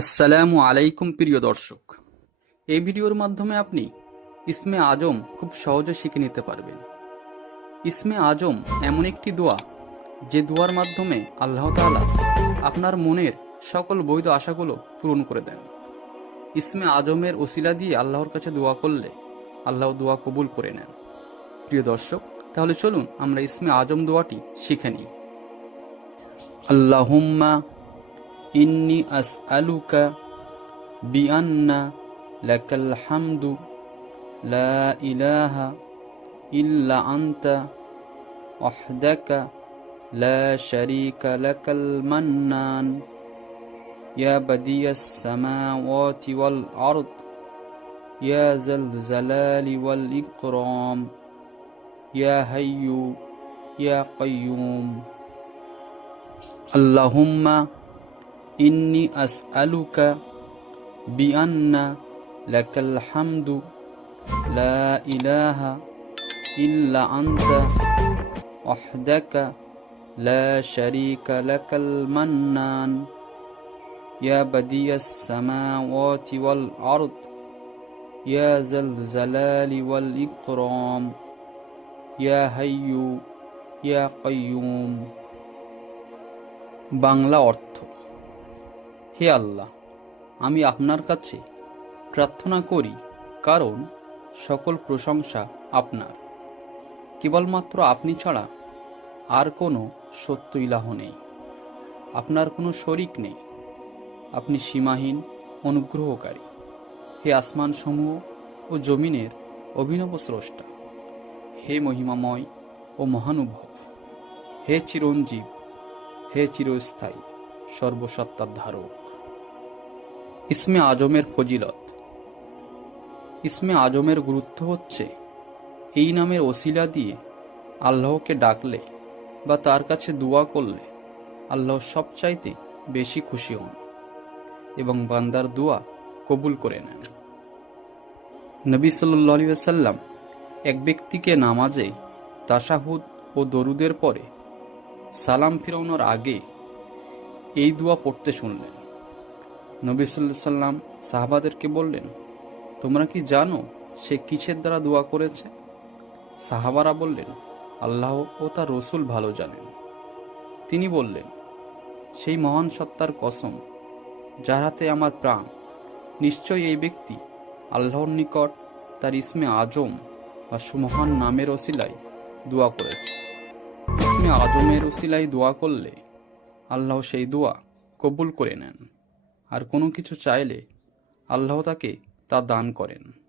আসসালামু আলাইকুম, প্রিয় দর্শক। এই ভিডিওর মাধ্যমে আপনি ইসমে আজম খুব সহজে শিখে নিতে পারবেন। ইসমে আজম এমন একটি দোয়া, যে দোয়ার মাধ্যমে আল্লাহ তাআলা আপনার মনের সকল বৈধ আশাগুলো পূরণ করে দেন। ইসমে আজমের ওসিলা দিয়ে আল্লাহর কাছে দোয়া করলে আল্লাহ দোয়া কবুল করে নেন। প্রিয় দর্শক, তাহলে চলুন আমরা ইসমে আজম দোয়াটি শিখে নিই। আল্লাহুম্মা إني أسألك بأن لك الحمد لا إله إلا أنت وحدك لا شريك لك المنان يا بديع السماوات والأرض يا ذا الجلال والإكرام يا حي يا قيوم اللهم إني أسألك بأن لك الحمد لا إله إلا أنت وحدك لا شريك لك المنان يا بديع السماوات والأرض يا ذا الجلال والإكرام يا حي يا قيوم বাংলা অর্থ হে আল্লাহ, আমি আপনার কাছে প্রার্থনা করি, কারণ সকল প্রশংসা আপনার। কেবলমাত্র আপনি ছাড়া আর কোনো সত্য ইলাহ নেই। আপনার কোনো শরিক নেই। আপনি সীমাহীন, অনুগ্রহকারী। হে আসমান সমূহ ও জমিনের অভিনব স্রষ্টা। হে মহিমাময় ও মহানুভব। হে চিরঞ্জীব। হে চিরস্থায়ী, সর্বসত্তার ধারক। ইসমে আজমের ফজিলত। ইসমে আজমের গুরুত্ব হচ্ছে, এই নামের ওসিলা দিয়ে আল্লাহকে ডাকলে বা তার কাছে দোয়া করলে আল্লাহ সবচাইতে বেশি খুশি হন এবং বান্দার দোয়া কবুল করে নেন। নবী সাল্লি সাল্লাম এক ব্যক্তিকে নামাজে তাসাহুদ ও দরুদের পরে সালাম ফিরানোর আগে এই দোয়া পড়তে শুনলেন। নবী সাল্লাম সাহাবাদেরকে বললেন, তোমরা কি জানো সে কিসের দ্বারা দোয়া করেছে? সাহাবারা বললেন, আল্লাহ ও তার রসুল ভালো জানেন। তিনি বললেন, সেই মহান সত্তার কসম, যার হাতে আমার প্রাণ, নিশ্চয়ই এই ব্যক্তি আল্লাহর নিকট তার ইসমে আজম বা সুমহান নামের ওসিলায় দোয়া করেছে। ইসমে আজমের ওসিলায় দোয়া করলে আল্লাহ সেই দোয়া কবুল করে নেন। আর কোনো কিছু চাইলে আল্লাহ তাকে তা দান করেন।